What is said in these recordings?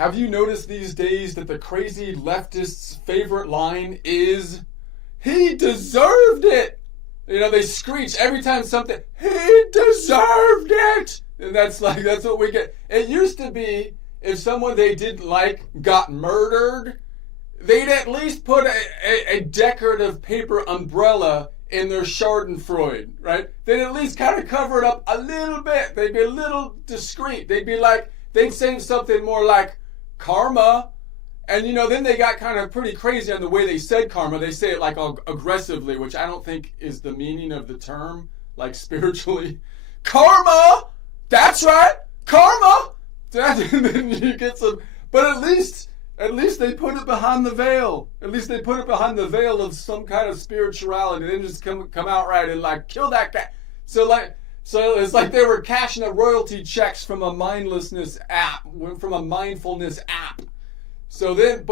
Have you noticed these days that the crazy leftists' favorite line is, "He deserved it"? You know, they screech every time something, "He deserved it!" And that's what we get. It used to be, if someone they didn't like got murdered, they'd at least put a decorative paper umbrella in their schadenfreude, right? They'd at least kind of cover it up a little bit. They'd be a little discreet. They'd say something more like, "Karma." And, then they got kind of pretty crazy on the way they said karma. They say it like aggressively, which I don't think is the meaning of the term, like spiritually. "Karma! That's right! Karma!" And then you get some, but at least they put it behind the veil. At least they put it behind the veil of some kind of spirituality. They didn't just come out right and like kill that guy. So it's like they were cashing the royalty checks from a mindfulness app. So then,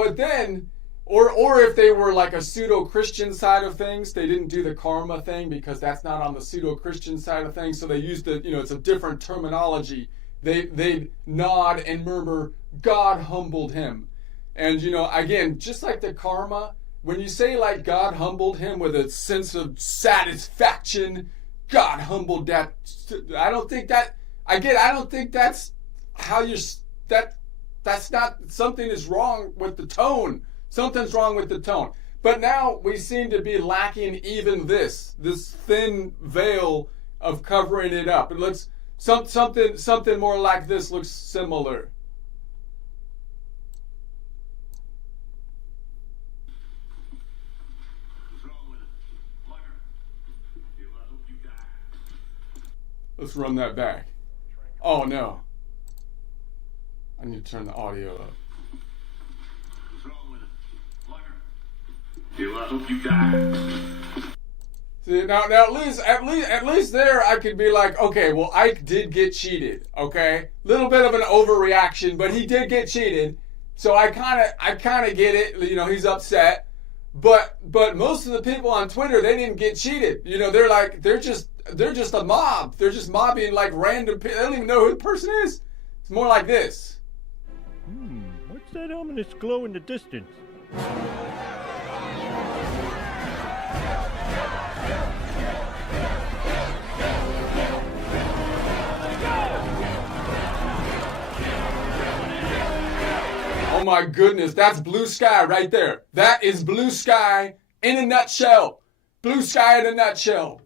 or if they were like a pseudo-Christian side of things, they didn't do the karma thing because that's not on the pseudo-Christian side of things. So they used it's a different terminology. They'd nod and murmur, "God humbled him." And, again, just like the karma, when you say like God humbled him with a sense of satisfaction, God humbled that, I don't think that's how that's not, something is wrong with the tone. Something's wrong with the tone. But now we seem to be lacking even this thin veil of covering it up. It looks, something more like this looks similar. Let's run that back. Oh no. I need to turn the audio up. What's wrong with it? I hope you die. See, now at least there I could be like, okay, well, Ike did get cheated, okay? Little bit of an overreaction, but he did get cheated. So I kind of get it, he's upset. But most of the people on Twitter, they didn't get cheated. They're just a mob. They're just mobbing like random people. They don't even know who the person is. It's more like this. What's that ominous glow in the distance? Oh my goodness, that's blue sky right there. That is blue sky in a nutshell. Blue sky in a nutshell.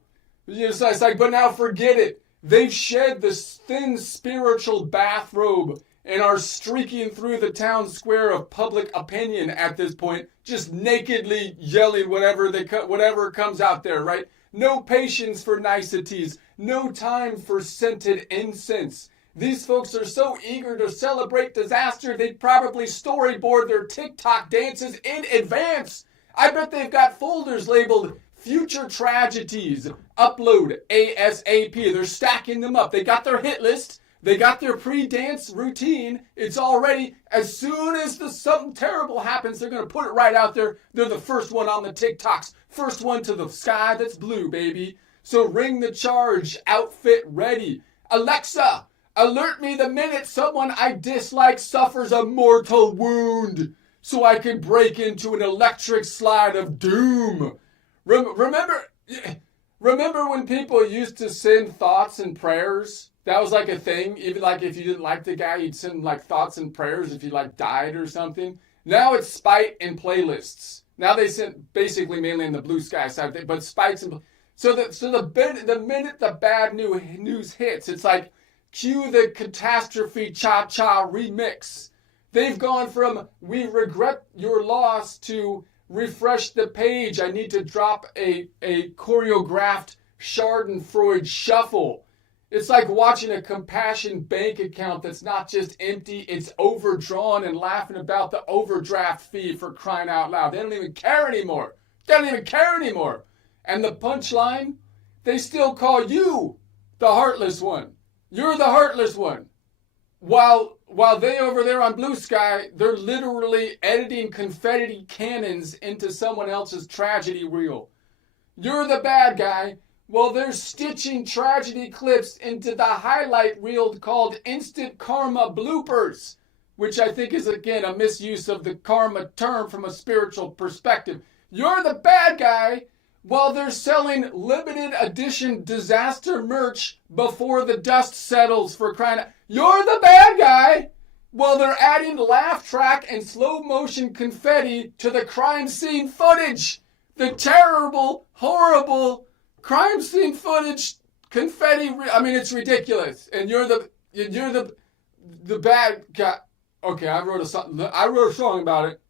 It's like, but now forget it. They've shed this thin spiritual bathrobe and are streaking through the town square of public opinion at this point, just nakedly yelling whatever comes out there, right? No patience for niceties, no time for scented incense. These folks are so eager to celebrate disaster, they'd probably storyboard their TikTok dances in advance. I bet they've got folders labeled "Future Tragedies," "Upload ASAP." They're stacking them up. They got their hit list. They got their pre-dance routine. It's all ready. As soon as something terrible happens, they're going to put it right out there. They're the first one on the TikToks. First one to the sky that's blue, baby. So ring the charge. Outfit ready. Alexa, alert me the minute someone I dislike suffers a mortal wound so I can break into an electric slide of doom. Remember when people used to send thoughts and prayers? That was like a thing. Even like if you didn't like the guy, you'd send like thoughts and prayers if he like died or something. Now it's spite and playlists. Now they send basically mainly in the blue sky side, but spites and the minute the bad news hits, it's like cue the catastrophe cha-cha remix. They've gone from "we regret your loss" to "refresh the page. I need to drop a choreographed Schadenfreude shuffle." It's like watching a compassion bank account that's not just empty, it's overdrawn and laughing about the overdraft fee, for crying out loud. They don't even care anymore. And the punchline, they still call you the heartless one. You're the heartless one. While they over there on Blue Sky, they're literally editing confetti cannons into someone else's tragedy reel. You're the bad guy. Well, they're stitching tragedy clips into the highlight reel called Instant Karma Bloopers. which I think is, again, a misuse of the karma term from a spiritual perspective. You're the bad guy while they're selling limited edition disaster merch before the dust settles, for crying out. You're the bad guy while they're adding laugh track and slow motion confetti to the crime scene footage. The terrible, horrible crime scene footage confetti. I mean, it's ridiculous. And you're the bad guy. Okay, I wrote a song about it.